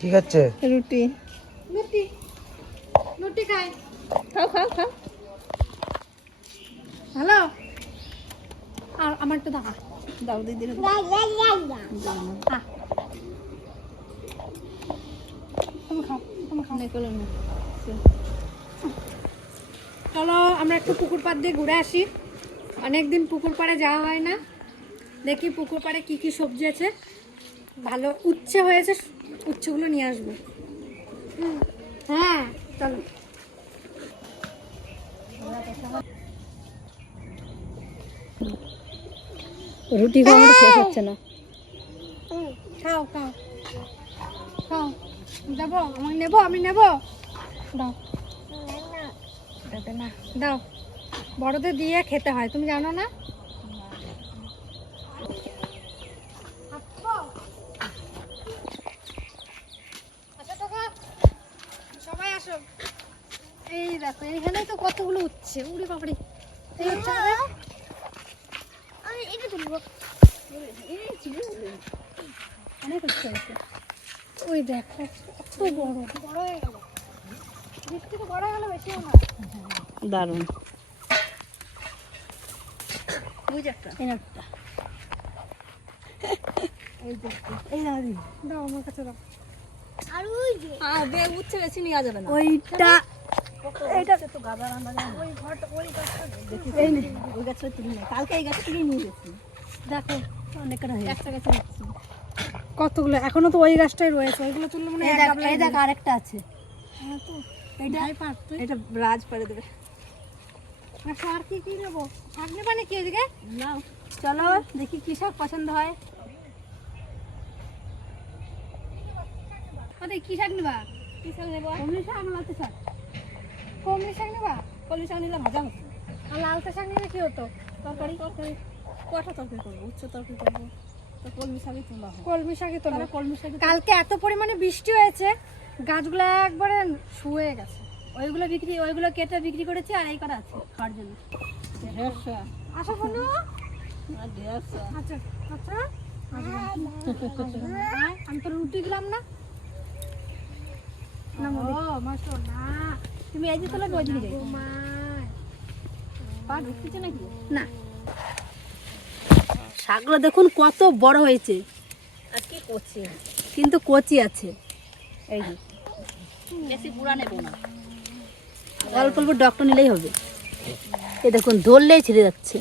ঠিক আছে রুটি রুটি রুটি খাই। খাও খাও খাও। হ্যালো, আর আমার একটু দাও। দাও দিদি তুমি খাও, তুমি খাও। নেকলো না। চলো আমরা একটু পুকুর পাড় দিয়ে ঘুরে আসি। অনেকদিন পুকুর পাড়ে যাওয়া হয় না। দেখি পুকুর পাড়ে কি কি সবজি আছে। ভালো উচ্ছে হয়েছে, উচ্ছেগুলো নিয়ে আসবো। হ্যাঁ চলো। রুটি খাওয়া আমার শেষ হচ্ছে না। খাও খাও খাও। দেবো আমাকে, নেবো আমি নেবো। দাও না, দাও। বড়দের দিয়ে খেতে হয়, তুমি জানো না? সবাই আসো। এই দেখো এইখানেই তো কতগুলো উচ্ছে। উড়ি বাপরে, এই হচ্ছে আমি এটা তুলবো। অনেক উচ্ছে হয়েছে। ওই দেখো কত বড় বড় হয়ে গেল। দিক থেকে বড় হয়ে গেল, বেশিও না। দারুণ। বুঝ একটা একটা এই দেখো, এই না দিদি দাও আমার কাছে দাও। উচ্ছে বেশি নেওয়া যাবে না। ওইটা এইটা তো গাদা রান্না যায়। ওই ঘরটা ওই গাছটা দেখি ওই গাছটা তুলি না, কালকে এই গাছটা তুলে নিয়ে গেছি। দেখো অনেকটা হয়ে একটা গাছে নিচ্ছি। কতগুলো এখনো তো ওই গাছটাই রয়েছে, ওইগুলো তুললে মনে হয় এক গামলায় এই দেখ আরেকটা আছে। হ্যাঁ তো এইটা ভাই পার তুই। এটা রাজ পারে দেবে। আচ্ছা আর কি কি নেবো? শাক নেবা নাকি ওইদিকে? নাও চলো দেখি কি শাক পছন্দ হয়। ওদের কি শাক নেবা? কি শাক নেবো? কলমি শাক না লালতে শাক? কলমি শাক নেবা? কলমি শাক নিলে ভাজা হতো। আর লালটা শাক নিলে কি হতো? তরকারি তরকারি কটা তরকারি করবো, উচ্চ তরকারি করবো, তো কলমি শাকই তোলা হয়। কলমি শাকই তো তাহলে কলমি শাকই কালকে এত পরিমাণে বৃষ্টি হয়েছে, গাছগুলো একবারে শুয়ে গেছে। ওইগুলো কেটে বিক্রি করেছি, আর এই করা আছে খাওয়ার জন্য। 150 আসো বন্ধু। আর 150। আচ্ছা আচ্ছা আমি তো রুটি দিলাম না। না মাসো না, তুমি এই যে তোলা ওই দিকে যাই। ঘুমায়। পা ঢুকতেছে নাকি? না শাকগুলো দেখুন কত বড় হয়েছে, আর কি কচি, কিন্তু কচি আছে। এই যে বেশি গুঁড়া নেবো না, অল্প অল্প ডক্টর নিলেই হবে। এই দেখুন ধরলেই ছিঁড়ে যাচ্ছে,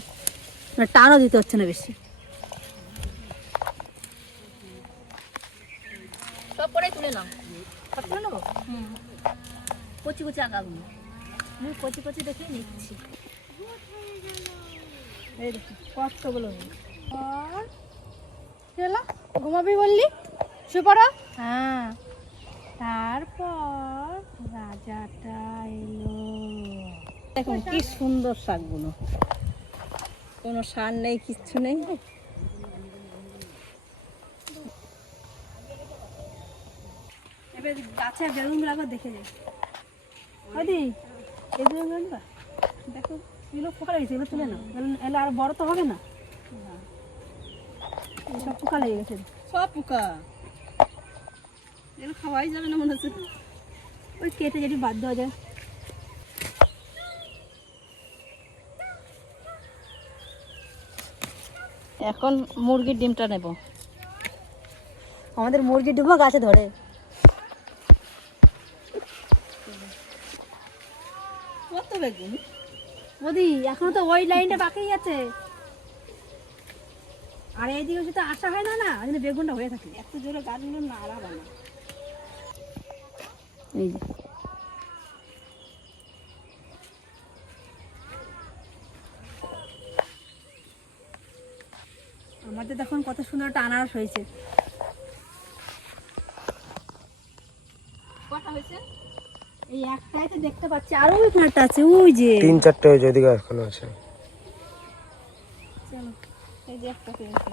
মানে টানও দিতে হচ্ছে না বেশি। সব পরে তুলে নাও, সব তুলে নেবো। কচি কচি আগাগুলো আমি কচি কচি দেখে নিচ্ছি। এই দেখুন কতগুলো নেই। আর কি হলো? ঘুমাবি বললি, শুয়ে পড়ো। হ্যাঁ তারপর রাজাটা এলো। দেখুন কি সুন্দর শাকগুলো, কোনো সার নেই, কিচ্ছু নেই। এবার গাছে বেগুন লাগো, দেখে যাই। আদি এই বেগুন দেখো এগুলো পোকা লেগেছে, এগুলো তুলে নাও, এগুলো আর বড় তো হবে না। সব পোকা লেগে গেছে, সব পোকা, এগুলো খাওয়াই যাবে না মনে হচ্ছে। ওই কেটে যদি বাদ দেওয়া যায়। এখন মুরগির ডিমটা নেব। আমাদের মুরগির ডিমও গাছে ধরে। কত বেগুন বদি, এখনো তো ওই লাইনটা বাকি আছে, আর এইদিকে যদি আসা হয় না না, ওই বেগুনটা হয়ে থাকে। এত জোরে গাছগুলো না আলাদা না। এই যে আমাদের দেখুন কত সুন্দর একটা আনারস হয়েছে। কটা হয়েছে? এই একটাই তো দেখতে পাচ্ছি, আরো ওই একটা আছে, ওই যে 3-4টে হয়েছে, ওইদিকে এখনো আছে। চলো এই যে একটা পেয়েছি।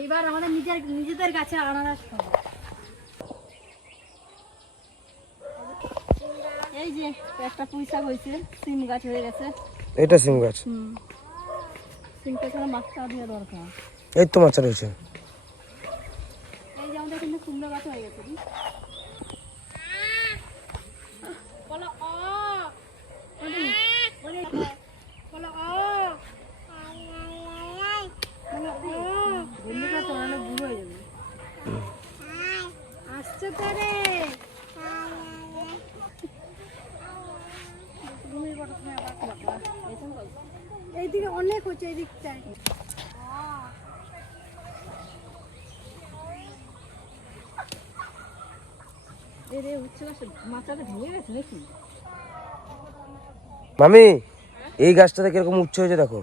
এইবার আমাদের নিজেদের গাছে আনারস খাবো। এই যে একটা পুঁই শাক হয়েছে, সিম গাছ হয়ে গেছে। এটা সিম গাছ, সিমটা ছাড়া মাছটা দেওয়া দরকার। এই তো মাছ হয়েছে। এই যে আমাদের কিন্তু কুমড়ো গাছ হয়ে গেছে দি। বলো অ বলো বলো অ বলো অ ভেন্ডিটা তো অনেক বুড়ো হয়ে যাবে। আসছে তো রে এইদিকে অনেক হচ্ছে এই দিকটায় এই রে উচ্ছে গাছ মাথাটা ভেঙে গেছে নাকি? মামি এই গাছটাতে কিরকম উচ্চ হয়েছে দেখো,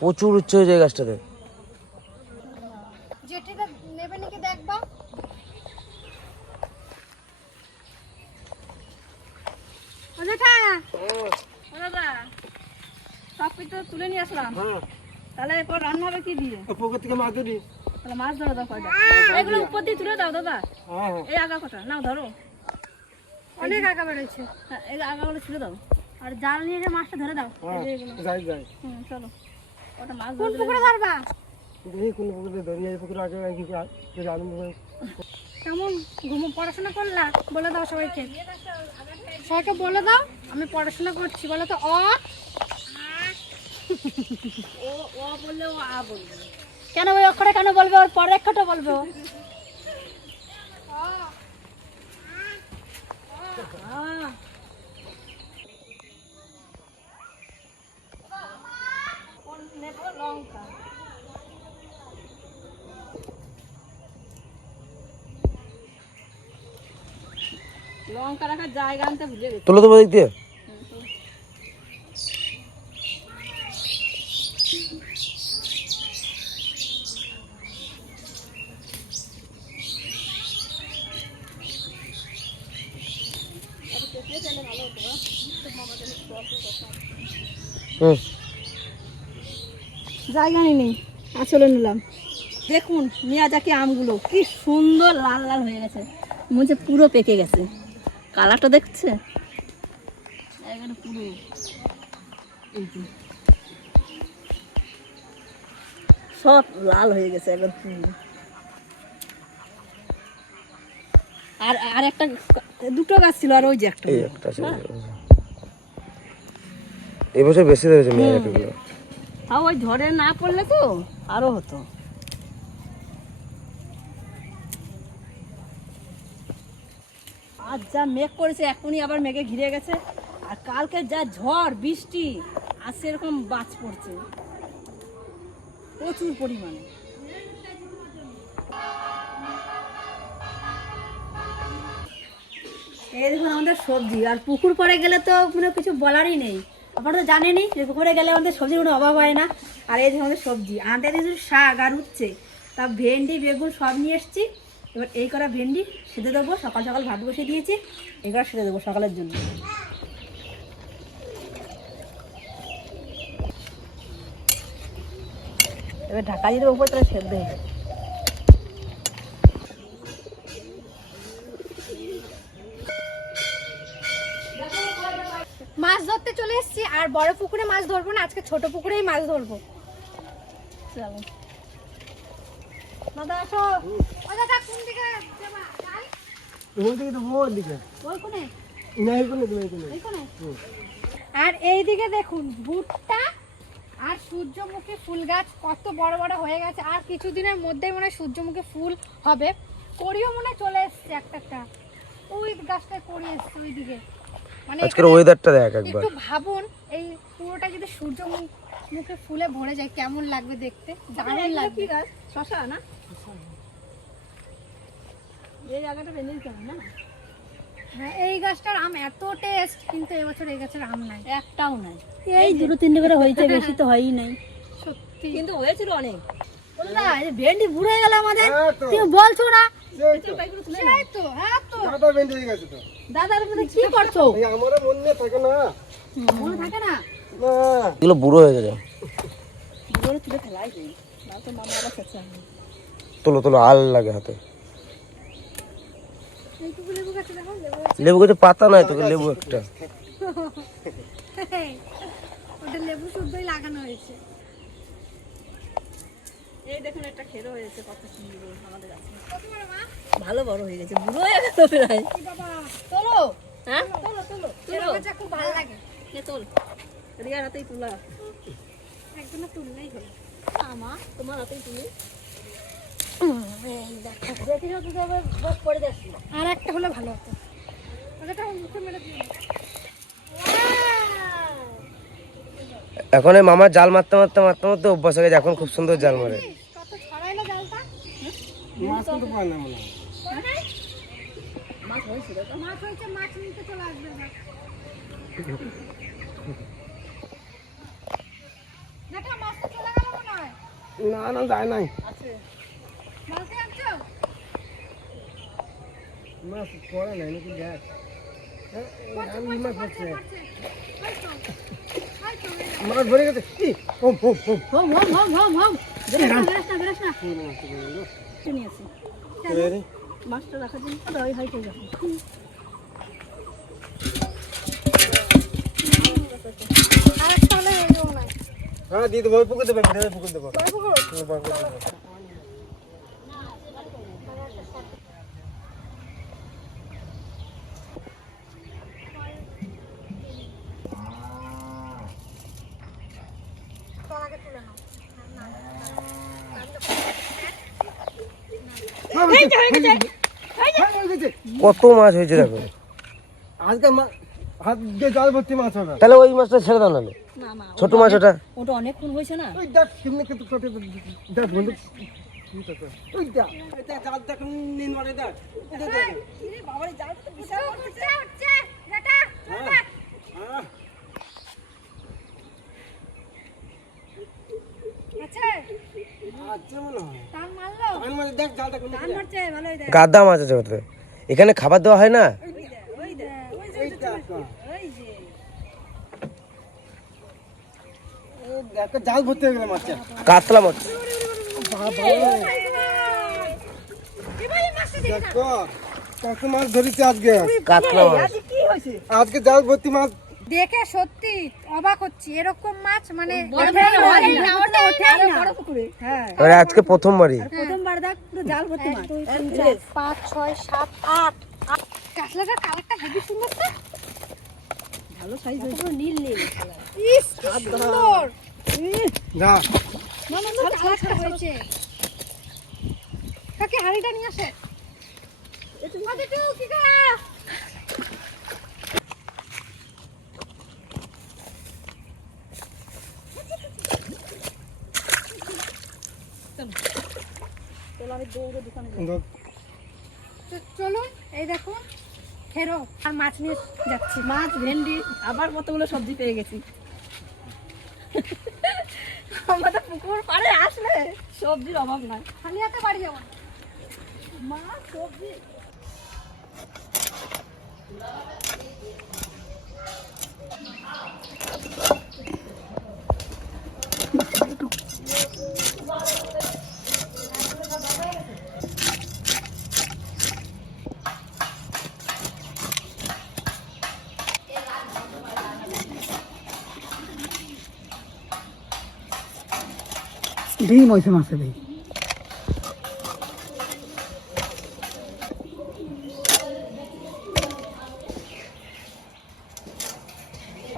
প্রচুর উচ্চ হয়েছে এই গাছটাতে। যেটিটা নেবে নাকি দেখবা ও জেঠা দাদা সব কিছু তুলে নিয়ে আসলাম, তাহলে এরপর রান্না হবে কি দিয়ে? পুকুর থেকে মাছ ধরি। তাহলে মাছ ধরো দাও কয়টা, এগুলো উপর দিয়ে তুলে দাও দাদা। এই আগা কটা নাও ধরো, অনেক আগা বেড়েছে হ্যাঁ এই আগাগুলো তুলে দাও, আর জাল নিয়ে এসে মাছটা ধরে দাও। এই যে এগুলো। যাই যাই চলো ওটা মাছ কোন ধরে পুকুরে ধরবা দেখি কোন পুকুরে ধরি, এই পুকুরে আগে আনন্দ কেমন পড়াশোনা করলা বলে দাও সবাইকে, সবাইকে বলে দাও আমি পড়াশোনা করছি বলো তো অ ও ও বললে ও আ বলবে কেন? ওই অক্ষরে কেন বলবে? ওর পরের অক্ষরটা বলবে ও। লঙ্কা লঙ্কা রাখার জায়গা আনতে ভুলে গেছি। তুলো দেবো দিক দিয়ে। জায়গা নেই, আসলে নিলাম। দেখুন মিয়াজাকি আমগুলো কি সুন্দর লাল লাল হয়ে গেছে, মনে হচ্ছে পুরো পেকে গেছে। কালারটা দেখছে জায়গাটা পুরো, এই যে সব লাল হয়ে গেছে একবার পুরো। আর আর একটা দুটো গাছ ছিল, আর ওই যে একটা এই একটা আছে। এই বছর বেশি ধরেছে মেয়েগুলো। তাও ওই ঝড়ে না পড়লে তো আরো হতো। আজ যা মেঘ করেছে এখনই আবার মেঘে ঘিরে গেছে, আর কালকে যা ঝড় বৃষ্টি আর সেরকম বাজ পড়ছে প্রচুর পরিমাণে। এই দেখুন আমাদের সবজি, আর পুকুর পরে গেলে তো কোনো কিছু বলারই নেই। আপনারা তো জানেনই যে পুকুরে গেলে আমাদের সবজির কোনো অভাব হয় না। আর এই যে আমাদের সবজি আনতে দিয়েছি শাক আর উচ্ছে, তা ভেন্ডি বেগুন সব নিয়ে এসেছি। এবার এই করা ভেন্ডি সেধে দেবো, সকাল সকাল ভাত বসিয়ে দিয়েছি, এবার সেধে দেবো সকালের জন্য। এবার ঢাকা দিয়ে দেবো উপর, তাহলে সেদ্ধ হয়ে যাবে। মাছ ধরতে চলে এসেছি, আর বড় পুকুরে মাছ ধরবো না, আজকে ছোট পুকুরেই মাছ ধরবো। চলো দাদা আসো। ও দাদা কোন দিকে যাবা? যাই? ওই দিকে তো ওর দিকে। ওই কোনে না এই কোনে তুমি এই কোনে। এই কোনে আর এইদিকে দেখুন ভুট্টা আর সূর্যমুখী ফুল গাছ কত বড় বড় হয়ে গেছে, আর কিছুদিনের মধ্যেই মনে হয় সূর্যমুখী ফুল হবে। করিও মনে হয় চলে এসছে একটা একটা, ওই গাছটায় করি এসছে ওইদিকে। মানে আজকের এখানে ওয়েদারটা দেখ একবার। একটু ভাবুন এই পুরোটা যদি সূর্যমুখী ফুলে ভরে যায় কেমন লাগবে দেখতে, দারুণ লাগবে। শশা না, এই জায়গাটা বেঁধে দিতে হবে না। হ্যাঁ এই গাছটার আম এত টেস্ট, কিন্তু এবছর এই গাছের আম নাই, একটাও নাই। এই দুটো তিনটে করে হয়েছে, বেশি তো হয়ই নাই। সত্যি। কিন্তু হয়েছিল অনেক। বললা এই ভেন্ডি বুড়ো হয়ে গেল আমাদের, তুমি বলছো না? সেই তো, হ্যাঁ তো। কাটা বেঁধে গেছে তো। দাদার মধ্যে কি করছো? এই আমারও মনে থাকে না। মনে থাকে না? না এগুলো বুড়ো হয়ে গেছে। বুড়ো তুলে ফেলাই দিই না তো, মামা আবার চেঁচা। তোলো তোলো আল লাগে হাতে। এইটুকু লেবু গাছে দেখো, লেবু গাছে পাতা নাই তোকে, লেবু একটা। ওটা লেবু শুদ্ধই লাগানো হয়েছে। এই দেখুন একটা খেরো হয়েছে কত সুন্দর আমাদের কাছে। ভালো বড় হয়ে গেছে, বুড়ো হয়ে গেল প্রায়। তোলো, হ্যাঁ তোলো তোলো তোলো, খুব ভালো লাগে। কে তোল, রিয়ার হাতেই তুলা। একদম তুললেই হলো। মা তোমার হাতেই তুলি। আর একটা হলে ভালো হতো। ওটা মুখে মেরে দিও। এখন এই মামার জাল মারতে মারতে মারতে মারতে অভ্যাস হয়ে গেছে, এখন খুব সুন্দর জাল মারে। কত ছড়াইলো জালটা। মাছ কিন্তু পায় না মনে হয়। মাছ হয়েছিল তো? মাছ হয়েছে, মাছ নিতে চলে আসবে না। দেখো মাছ তো চলে গেল মনে হয়। না না যায় নাই, আছে মাছ আনছো? মাছ পড়ে নাই নাকি দেখ। মাছ পড়ছে, মাছ ভরে গেছে। হোম হোম হোম হোম হোম হোম হোম হোম, বেরাস না বেরাস না বেরাস না। নিয়ে আসি মাছটা রাখার জন্য তো ওই হাইটে যাবে। আর একটা হলে হয়ে যাবো না। হ্যাঁ দিয়ে দেবো, পুকুর দেবো, পুকুর দেবো। কত মাছ হয়েছে দেখো আজকে, হাত দিয়ে জাল ভর্তি মাছ হবে। তাহলে ওই মাছটা ছেড়ে দাও, নাহলে না না, ছোট মাছ ওটা। ওটা অনেকক্ষণ হয়েছে না। ওই দেখ কেমনে কত ছোট দেখ বন্ধু, ওই দেখ এটা জাল দেখ নিন মারে দেখ। আরে বাবা রে, জাল তো বিশাল উঠছে উঠছে বেটা। আছে আচ্ছা মনে হয় টান মারলো। টান মারে দেখ জালটা কোন টান মারছে ভালোই দেখ। গাদা মাছ আছে ওতে, এখানে খাবার দেওয়া হয় না। ওই দে ওই যে ওই দেখ ওই যে দেখ জাল ভর্তি হয়ে গেল মাছটা, কাতলা মাছ। দেখো কত মাছ ধরেছে আজকে, কাতলা মাছ। কি হয়েছে? আজকে জাল ভর্তি মাছ। দেখে সত্যি অবাক হচ্ছি, এরকম মাছ মানে বড় ওঠেই না, বড় ওঠেই না, ওঠেই না। আরে বড় পুকুরে। হ্যাঁ, আরে আজকে প্রথমবারই। প্রথমবার দেখ পুরো জাল ভর্তি মাছ। 1 2 3 4 5 6 7 8 কাতলাটার কালারটা হেভি সুন্দর তো। ভালো সাইজ হয়েছে, পুরো নীল নীল। ইস কি সুন্দর। যা না না না, কালারটা হয়েছে। কাকে হাড়িটা নিয়ে আসে। একটু কি করা? চলো আমি দৌড়ে দোকানে যাই। চলুন এই দেখুন ফেরো আর মাছ নিয়ে যাচ্ছি। মাছ, ভেন্ডি, আবার কতগুলো সবজি পেয়ে গেছি। আমাদের পুকুর পাড়ে আসলে সবজির অভাব নাই। খালি হাতে বাড়ি যাবো না। মাছ, সবজি। ডিম হয়েছে মাছে দেই।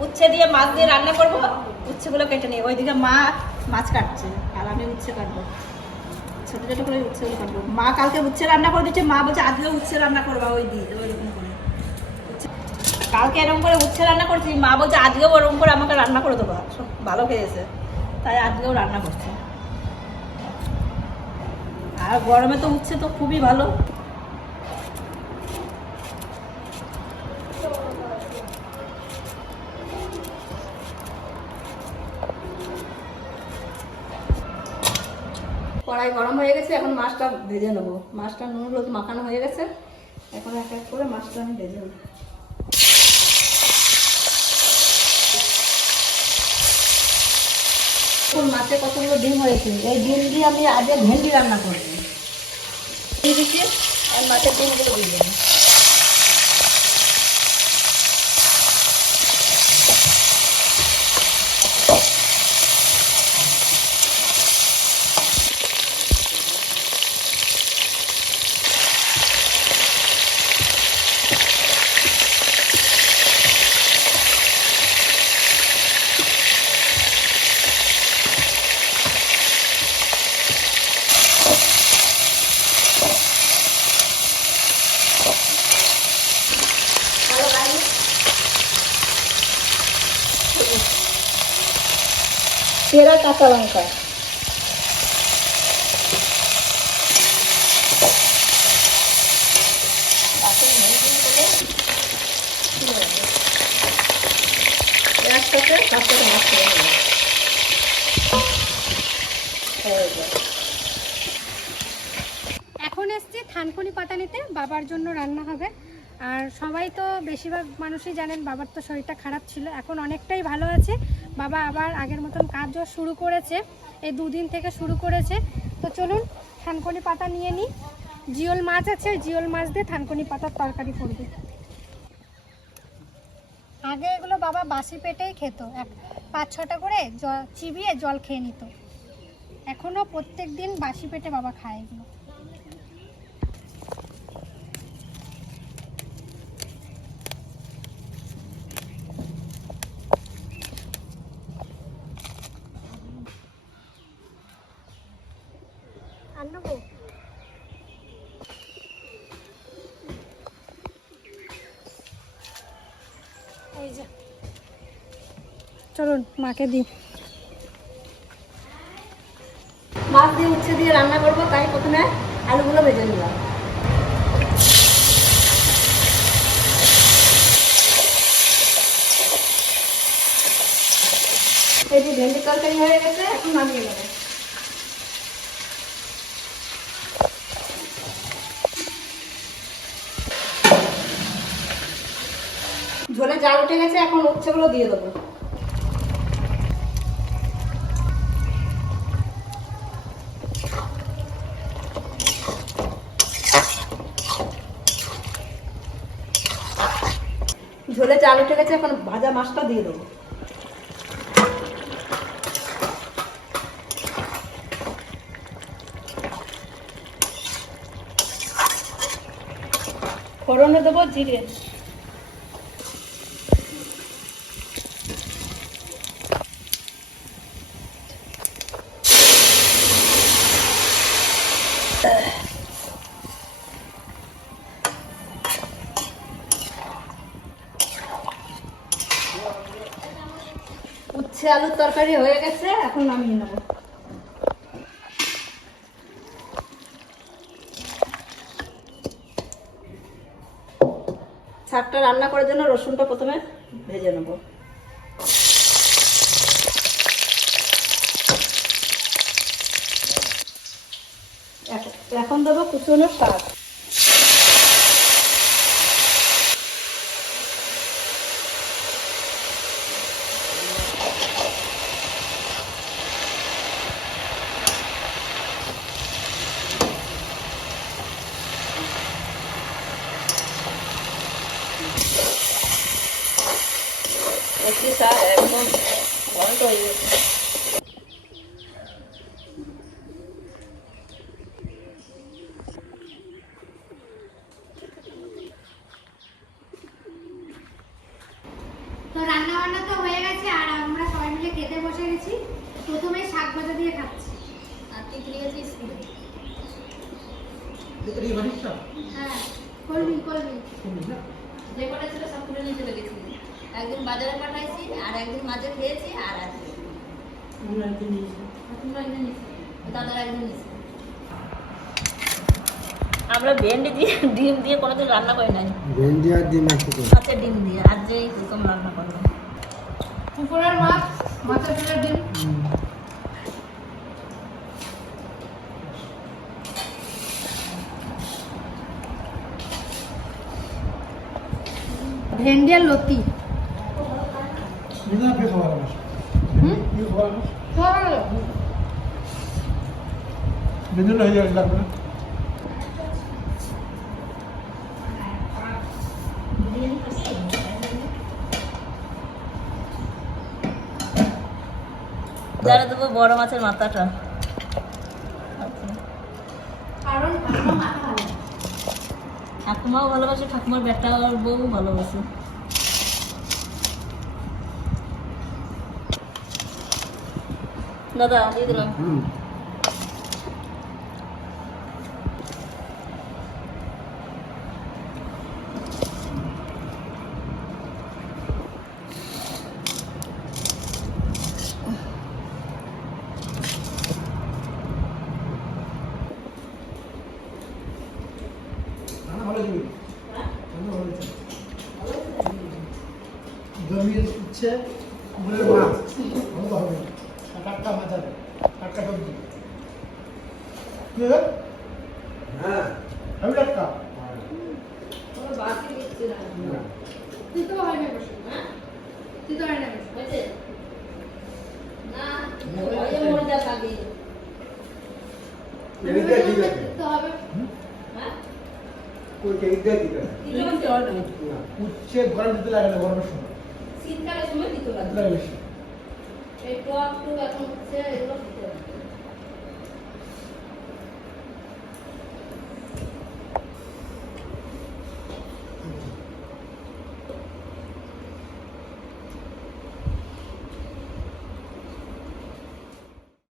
উচ্ছে দিয়ে মাছ দিয়ে রান্না করবো, উচ্ছেগুলো কেটে নিয়ে ওইদিকে মা মাছ কাটছে আর আমি উচ্ছে কাটবো, ছোট ছোট করে উচ্ছেগুলো কাটবো। মা কালকে উচ্ছে রান্না করে দিচ্ছে, মা বলছে আজকে উচ্ছে রান্না করবা ওই দিয়ে ওইরকম করে। কালকে এরকম করে উচ্ছে রান্না করছি, মা বলছে আজকেও ওরকম করে আমাকে রান্না করে দেবো, ভালো খেয়েছে তাই আজকেও রান্না করছে। আর গরমে তো উচ্ছে তো খুবই ভালো। কড়াই গরম হয়ে গেছে, এখন মাছটা ভেজে নেবো। মাছটা নুন হলুদ মাখানো হয়ে গেছে, এখন এক এক করে মাছটা আমি ভেজে নেবো। মাছে কতগুলো ডিম হয়েছে, এই ডিম দিয়ে আমি আজকে ভেন্ডি রান্না করবো। দিয়ে দিচ্ছি আর মাছের ডিমগুলো দিয়ে দেবো। কাঁচা লঙ্কা, একসাথে সবটাকে মাখিয়ে নেব। এখন এসছি থানকুনি পাতা নিতে, বাবার জন্য রান্না হবে। আর সবাই তো বেশিরভাগ মানুষই জানেন বাবার তো শরীরটা খারাপ ছিল, এখন অনেকটাই ভালো আছে। বাবা আবার আগের মতন কাজও শুরু করেছে, এই 2 দিন থেকে শুরু করেছে। তো চলুন থানকুনি পাতা নিয়ে নিই। জিওল মাছ আছে, জিওল মাছ দিয়ে থানকুনি পাতার তরকারি করবে। আগে এগুলো বাবা বাসি পেটেই খেত, 5-6টা করে চিবিয়ে জল খেয়ে নিত। এখনও প্রত্যেক দিন বাসি পেটে বাবা খায় এগুলো। আনবো এই যে, চলুন মাকে দিই। মাছ দিয়ে উচ্ছে দিয়ে রান্না করবো, তাই প্রথমে আলুগুলো ভেজে নিলাম। এই যে ভেন্ডি তরকারি হয়ে গেছে, এখন নামিয়ে নেবো। ঝোলে জাল উঠে গেছে, এখন উচ্ছেগুলো দিয়ে দেবো। ঝোলে জাল উঠে গেছে, এখন ভাজা মাছটা দিয়ে দেবো। ফোড়নে দেবো জিরে, উচ্ছে আলুর তরকারি হয়ে গেছে, এখন নামিয়ে নেবো। শাকটা রান্না করার জন্য রসুনটা প্রথমে ভেজে নেব। এখন দেবো কুচনো শাক। একদম বন্ধ হয়ে গেছে। তো রান্না বান্না তো হয়ে গেছে, আর আমরা সবাই মিলে খেতে বসে গেছি। প্রথমে শাক ভাজা দিয়ে খাচ্ছি। আর তুই তুলে গেছিস স্কুলে? হ্যাঁ, করবি যে কটা ছিল সব তুলে নিয়ে চলে গেছি। একদিন বাজারে পাঠাইছি, আর একদিন মাঝে খেয়েছি, আর আজকে দাদার একদিন নিয়েছি। আমরা ভেন্ডি দিয়ে ডিম দিয়ে কোনোদিন রান্না করি নাই। ভেন্ডি আর ডিম আছে তো। আচ্ছা, ডিম দিয়ে আজ যে প্রথম রান্না করলাম। পুকুরের মাছ, মাছের তেলের ডিম। ভেন্ডি আর লতি। যারা দেবো বড় মাছের মাথাটা, কারণ ঠাকুমাও ভালোবাসে, ঠাকুমার বেটা আর বউ ভালোবাসে। দাদা দিয়ে দিলাম। জমির উচ্ছে কুমড়ের মাছ ভালো হবে টাটকা মাছ হবে টাটকা সবজি কি হবে হ্যাঁ আমি টাটকা তুই তো হয় না বসে তুই তো হয় না বসে এদিকে ঠিক আছে তো হবে কোন এদিকে ঠিক আছে উচ্ছে গরম দিতে লাগে না গরমের সময় শীতকালের সময় দিতে লাগে বেশি এই টক টুক এখন হচ্ছে এগুলো দিতে হবে